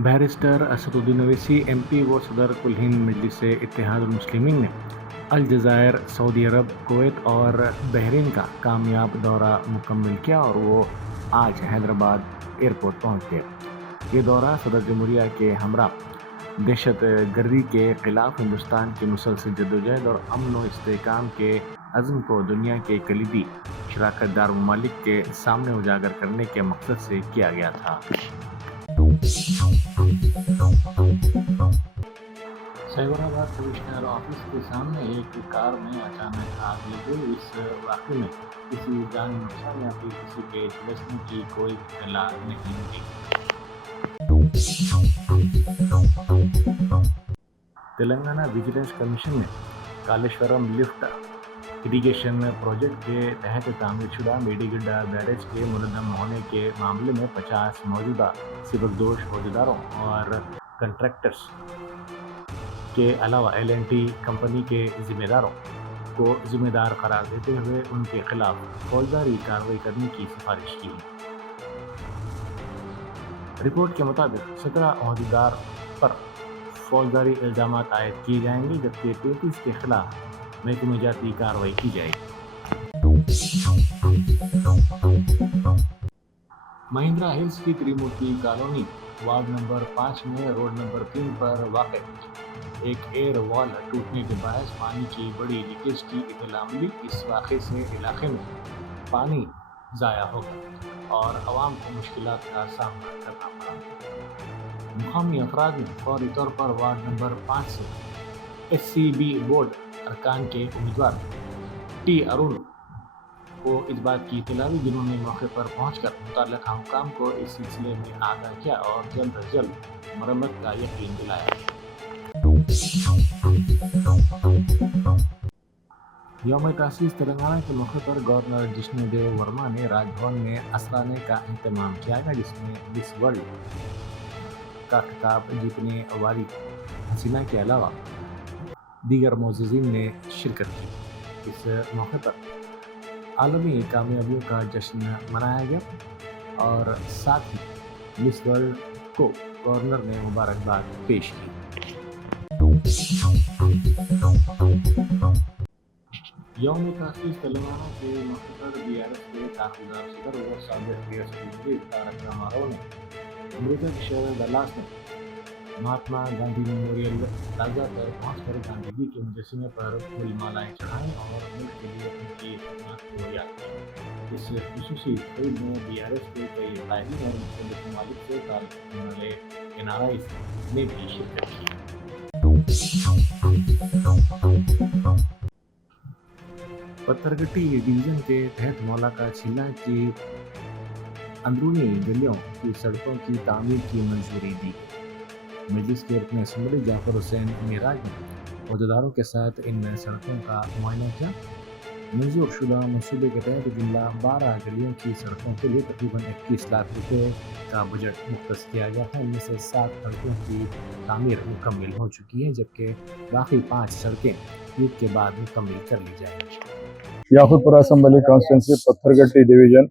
Barrister Asaduddin Owaisi MP व सदर कुल हिंद मजलिस इत्तेहादुल मुस्लिमीन ने अलजायर, सऊदी अरब, कुवैत और बहरीन का कामयाब दौरा मुकम्मल किया और वो आज हैदराबाद एयरपोर्ट पहुंच गए। ये दौरा सदर जमहूरिया के हमरा दहशत गर्दी के ख़िलाफ़ हिंदुस्तान की मुसलसल जद्दोजहद और अमन व इस्तेहकाम के अज़्म को दुनिया के कलीदी शराकत दार ममालिक के सामने उजागर करने के मकसद से किया गया था। साइबराबाद कमिश्नर ऑफिस के सामने एक कार में अचानक आग लग गई। इस वाक़े में किसी जानी नुकसान या फिर किसी के झुलसने की कोई इत्तला नहीं मिली। तेलंगाना विजिलेंस कमीशन ने कालेश्वरम लिफ्ट इरिगेशन प्रोजेक्ट के तहत तामीर शुदा मेडीगड्डा बैरेज के मुनज़्ज़म होने के मामले में 50 मौजूदा सबकदोश अहदेदारों और कंट्रैक्टर्स के अलावा L&T कंपनी के ज़िम्मेदारों को ज़िम्मेदार करार देते हुए उनके खिलाफ फौजदारी कार्रवाई करने की सिफारिश की। रिपोर्ट के मुताबिक 17 अहदेदार पर फौजदारी इल्ज़ामात आयद किए जाएंगे, जबकि 33 के खिलाफ महकमे जाती कार्रवाई की जाएगी। महिंद्रा हिल्स की त्रिमूर्ति कॉलोनी वार्ड नंबर 5 में रोड नंबर 3 पर वाक़ एक एयर वॉल टूटने के बायस पानी की बड़ी लीकेज की इत्तला मिली। इस वाक़े से इलाके में पानी ज़ाया हो गया और आवाम को मुश्किलात का सामना करना पड़ा। मुकामी अफराद ने फौरी तौर पर वार्ड नंबर 5 से SCB बोर्ड अरकान के उम्मीदवार T अरुण को इस बात की इत्तला दी, जिन्होंने मौके पर पहुंचकर मुतल्लिक़ा हुकाम को इस सिलसिले में आगाह किया और जल्द अज जल्द मरम्मत का यकीन दिलाया। यौम तासीस तेलंगाना के मौके पर गवर्नर जिष्णुदेव वर्मा ने राजभवन में असराने का इंतमाम किया गया, जिसमें मिस वर्ल्ड का खिताब जीतने वाली हसीना के अलावा दीगर मोअज़्ज़िज़ीन ने शिरकत की। इस मौके पर आलमी कामयाबियों का जश्न मनाया गया और साथ ही मिस वर्ल्ड को गवर्नर ने मुबारकबाद पेश की। यौम तासीस तेलंगाना के मौके पर BRS के कारगुज़ार सदर व साबिक़ रियासती वज़ीर तारक रामाराव ने अमरीका के शहर डल्लास में महात्मा गांधी मेमोरियल प्लाजा पर पहुंचकर गांधी जी के मुजस्समे पर फूल मालाएं चढ़ाएं और मुल्क के लिए उनकी खिदमत को याद किया। इस खुसूसी तकरीब में BRS के कई कायदीन और मुख्तलिफ ममालिक से ताल्लुक़ रखने वाले NRIs ने भी शिरकत की। पत्थरगट्टी डिवीज़न के तहत मौलाका छिल्ला की अंदरूनी गलियों की सड़कों की तामीर की मंजूरी दी। मजलिस के रुकन असम्बली जाफर हुसैन मेराज ने अहदेदारों के साथ इन सड़कों का मुआयना किया। मंजूर शुदा मनसूबे के तहत जुमला 12 गलियों की सड़कों के लिए तकरीबन 21 लाख रुपए का बजट मुख्तस किया गया था। इनमें से 7 सड़कों की तामीर मुकम्मल हो चुकी है, जबकि बाकी 5 सड़कें ईद के बाद मुकम्मल कर ली जाएंगी। Yakutpura assembly constituency Pathergatti division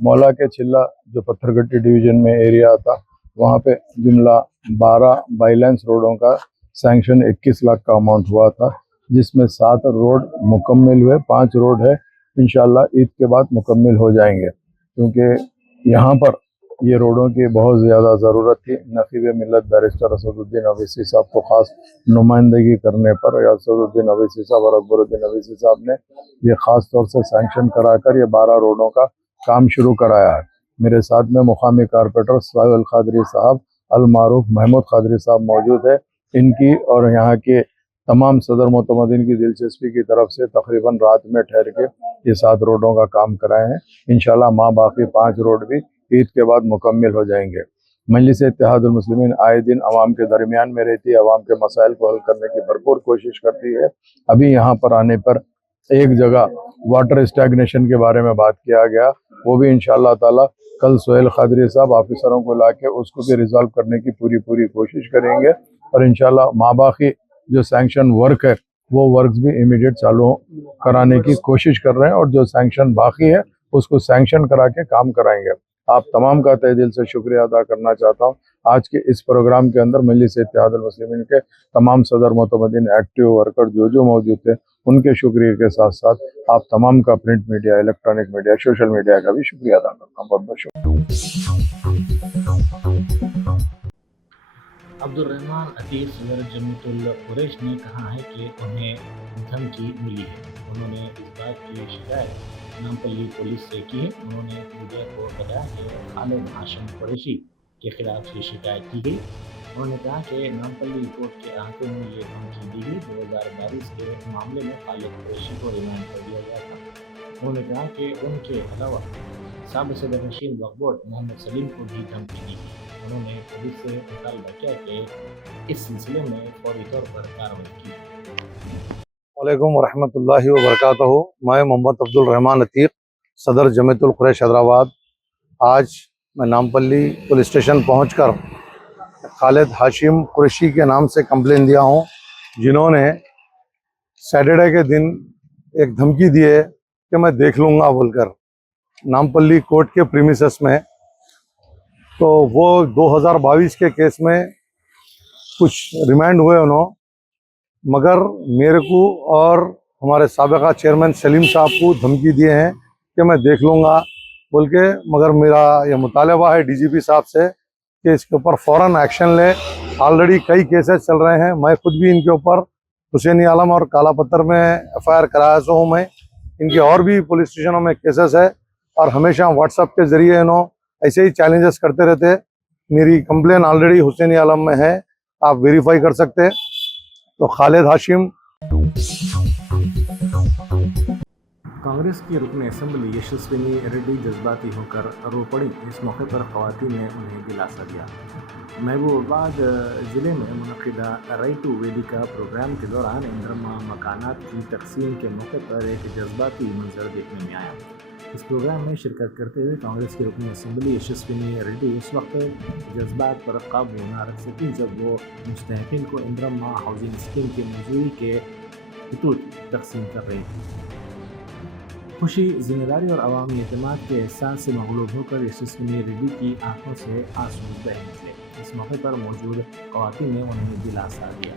मौला के छिल्ला जो पत्थरगट्टी डिवीज़न में एरिया आता, वहाँ पे जुमला 12 बाईलेंस रोडों का सैंक्शन 21 लाख का अमाउंट हुआ था, जिसमें 7 रोड मुकम्मल हुए, 5 रोड है इंशाल्लाह ईद के बाद मुकम्मल हो जाएंगे, क्योंकि यहाँ पर ये रोडों की बहुत ज़्यादा ज़रूरत थी। नक़ीब मिल्लत बैरिस्टर असदुद्दीन ओवैसी साहब को ख़ास नुमाइंदगी करने पर असदुद्दीन ओवैसी साहब और अकबरुद्दीन ओवैसी साहब ने ये ख़ास तौर से सैंक्शन कराकर ये 12 रोडों का काम शुरू कराया है। मेरे साथ में मुकामी कारपोरेटर साहिब अल खादरी साहब, अल मारूफ महमूद खादरी साहब मौजूद है। इनकी और यहाँ के तमाम सदर मोतमदीन की दिलचस्पी की तरफ से तकरीबन रात में ठहर के ये 7 रोडों का काम कराए हैं। इंशाल्लाह माँ बाकी 5 रोड भी ईद के बाद मुकम्मल हो जाएंगे। मजलिस इत्तेहादुल मुस्लिमीन आए दिन आवाम के दरमियान में रहती है, आवाम के मसाइल को हल करने की भरपूर कोशिश करती है। अभी यहाँ पर आने पर एक जगह वाटर स्टैग्नेशन के बारे में बात किया गया, वो भी इंशाअल्लाह ताला कल सोहेल खादरी साहब ऑफिसरों को लाके उसको भी रिजॉल्व करने की पूरी कोशिश करेंगे और इंशाअल्लाह माबाकी जो सैंक्शन वर्क है वो वर्क भी इमीडिएट चालू कराने की कोशिश कर रहे हैं और जो सैंक्शन बाकी है उसको सैंक्शन करा के काम कराएंगे। आप तमाम का तहे दिल से शुक्रिया अदा करना चाहता हूँ। आज के इस प्रोग्राम के अंदर मजलिस इत्तेहाद अल मुस्लिमीन के तमाम सदर मोतमदीन एक्टिव वर्कर जो मौजूद थे, उनके शुक्रिया के साथ साथ आप तमाम का print media, electronic media, social media का भी शुक्रिया अदा करता हूँ। बहुत बहुत शुक्रिया। अब्दुल रहमान अतीक सदर जमीयतुल कुरैश ने कहा है कि उन्हें धमकी मिली है। उन्होंने इस बात की शिकायत नामपल्ली पुलिस से की है। उन्होंने मीडिया को बताया कि खालिद हाशिम कुरैशी के खिलाफ ये शिकायत की गई। उन्होंने कहा कि नामपल्ली कोर्ट के अहाते में ये धमकी दी गई। 2022 के मामले में खालिद कुरैशी को रिमांड कर दिया गया था। उन्होंने कहा कि उनके अलावा साबिक़ सदर नशीन वक्फ बोर्ड मोहम्मद सलीम को भी धमकी दी गई। उन्होंने पुलिस से मुतालबा किया कि इस सिलसिले में फौरी तौर पर कार्रवाई की। वालेकुम वरहमतुल्लाहि वबरकातुहू। मैं मोहम्मद अब्दुल रहमान अतीक, सदर जमीयतुल कुरैश हैदराबाद। आज मैं नामपल्ली पुलिस स्टेशन पहुंचकर खालिद हाशिम कुरैशी के नाम से कंप्लेन दिया हूं, जिन्होंने सैटरडे के दिन एक धमकी दी है कि मैं देख लूँगा बोलकर, नामपल्ली कोर्ट के प्रीमिसेस में। तो वो 2022 के केस में कुछ रिमांड हुए उन्होंने, मगर मेरे को और हमारे साबिक़ा चेयरमैन सलीम साहब को धमकी दिए हैं कि मैं देख लूँगा बोल के। मगर मेरा ये मुतालबा है डीजीपी साहब से कि इसके ऊपर फ़ौरन एक्शन ले। ऑलरेडी कई केसेस चल रहे हैं। मैं खुद भी इनके ऊपर हुसैनी आलम और काला पत्थर में एफआईआर कराया सो हूँ मैं। इनके और भी पुलिस स्टेशनों में केसेस है और हमेशा व्हाट्सएप के ज़रिए इन्होंने ऐसे ही चैलेंजेस करते रहते। मेरी कंप्लेन ऑलरेडी हुसैनी आलम में है, आप वेरीफाई कर सकते हैं। तो खालिद हाशिम। कांग्रेस की रुकन असम्बली यशस्विनी रेड्डी जज्बाती होकर रो पड़ी। इस मौके पर ख़वातीन ने उन्हें दिलासा दिया। महबूबाबाद ज़िले में मुनक़िदा राइट टू वेदिका प्रोग्राम के दौरान इंद्रमा मकानात की तकसीम के मौके पर एक जज्बाती मंजर देखने में आया। इस प्रोग्राम में शिरकत करते हुए कांग्रेस की रुकन असम्बली यशस्विनी रेड्डी उस वक्त जज्बात पर काबू न रख सकी जब वो मुस्तहक़िन को इंद्रमा हाउसिंग स्कीम की मंजूरी के खतूत तकसीम कर रही थी। खुशी, जिम्मेदारी और अवामी एतमाद के एहसास से मगलूब होकर यशस्विनी रेड्डी की आंखों से आंसू बह निकले। इस मौके पर मौजूद ख़वातीन ने उन्हें दिलासा दिया।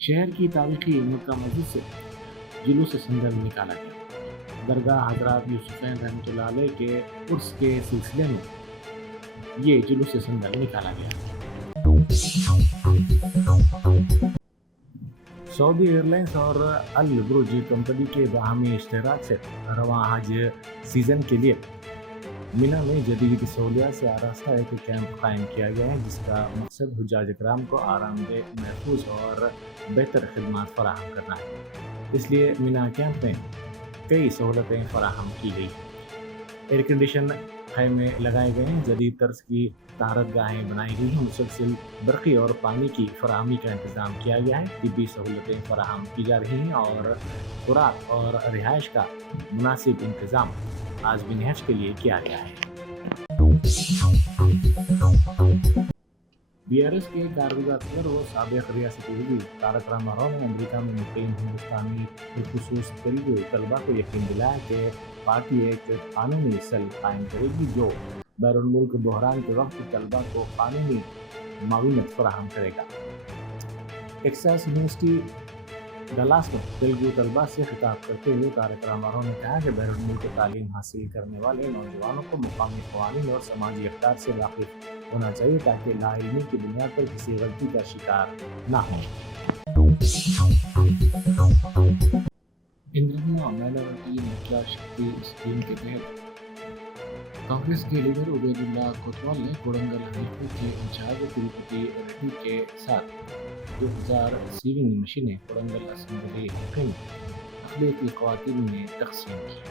शहर की तारीखी मक्का मस्जिद से जुलूस संदल निकाला गया। दरगाह हज़रत यूसुफ़ैन रहमतुल्लाह अलैह के उर्स के सिलसिले में ये जुलूस संदल निकाला गया। सऊदी एयरलाइंस और अल बुरुज कंपनी के बाहमी इश्तराक से रवां हज सीज़न के लिए मिना में जदीद सहूलियात से आरास्ता एक कैंप कायम किया गया है, जिसका मकसद हुज्जाज इकराम को आरामदेह, महफूज और बेहतर खिदमत फराहम करना है। इसलिए मिना कैंप में कई सहूलतें फराहम की गई। एयर कंडीशन खैमे लगाए गए हैं, जदीद तर्ज की तारत गाहें बनाई गई हैं, मुसलसल बरक़ी और पानी की फराहमी का इंतज़ाम किया गया है। तिब्बी सहूलतें फराहम की जा रही हैं और खुराक और रिहाइश का मुनासिब इंतज़ाम आज़मीन हज के लिए किया गया है। BRS के कारगुज़ार सदर व साबिक़ रियासती वज़ीर तारक रामाराव ने अमेरिका में मुक़ीम हिंदुस्तानी बिलखुसूस तेलुगु तलबा को यकीन दिलाया कि पार्टी एक कानूनी सेल कायम करेगी जो बैरून मुल्क बहरान के वक्त तलबा को कानूनी माविनत फराहम करेगा। टेक्सास यूनिवर्सिटी डलास में तेलुगु तलबा से खिताब करते हुए तारक रामाराव ने कहा कि बैरून मुल्क तालीम हासिल करने वाले नौजवानों को मुकामी क़वानीन और समाजी अक़दार से वाकिफ़ होना चाहिए ताकि लाइल्मी की बुनियाद पर किसी गलती का शिकार न हो। इंद्रमा माइनॉरिटी नेटवर्क शक्ति स्कीम के तहत कांग्रेस के लीडर उबैदुल्लाह कोतवाल ने कोडंगल हल्के के इंचार्ज तिरुपति रेड्डी के साथ 2000 सीविंग मशीनें कोडंगल असेंबली हल्के में अक़लियती ख़वातीन में तक़सीम की।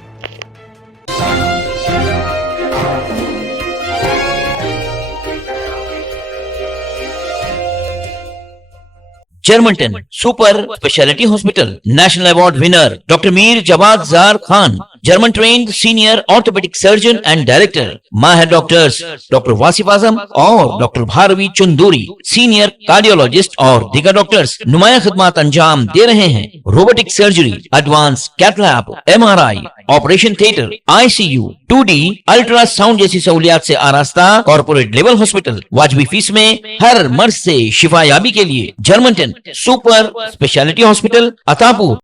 Germanton super speciality hospital, national award winner doctor Mir Jawad Zar Khan, German trained senior orthopedic surgeon and director, Mahir doctors Dr. Wasif Azam और Dr. Bharvi Chunduri, senior cardiologist और दीगर डॉक्टर्स नुमाया खिदमत अंजाम दे रहे हैं। Robotic surgery, advance cath lab, MRI, operation theatre, ICU, 2D ultrasound जैसी सहूलियात से आरास्ता कॉर्पोरेट लेवल हॉस्पिटल वाजबी फीस में हर मर्ज से शिफायाबी के लिए Germanten super speciality hospital Attapur.